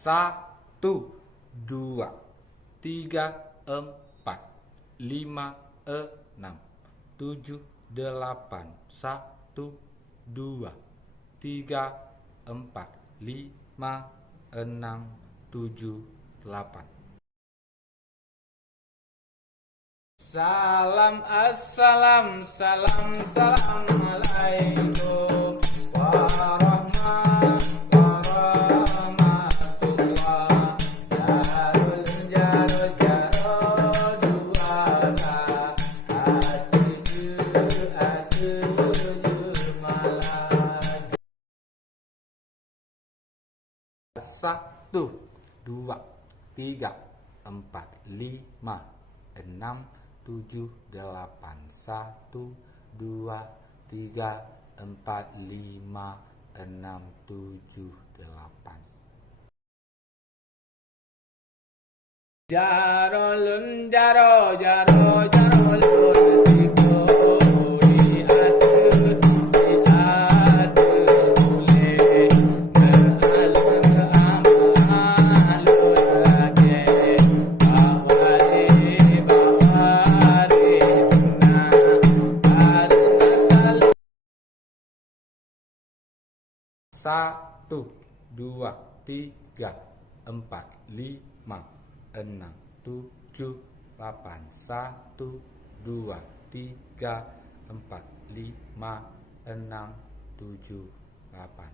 1, 2, 3, 4, 5, 6, 7, 8. 1, 2, 3, 4, 5, 6, 7, 8. Salam assalam, salam alaikum warahmatullah. Jarul jarul jarul juara asuju malam. 1, 2, 3, 4, 5, 6, 7, 8. 1, 2, 3, 4, 5, 6, 7, 8. Jarolun jaro jaro jarolun sipo di atu bule mealun amalun ade bawari tuna aruna sal 1, 2, 3, 4, 5, 6, 7, 8. 1, 2, 3, 4, 5, 6, 7, 8.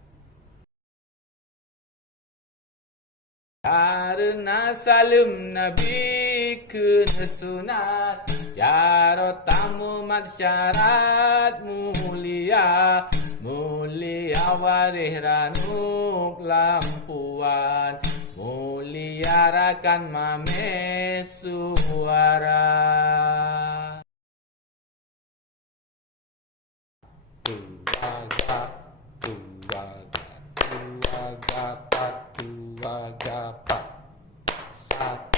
Karena salam Nabi kena sunat, jaro tamu masyarakat mulia, mulia warih ranuk lampuan, mulia rakan mame suara. Tuaga, tuaga, tuaga, tuaga, 1,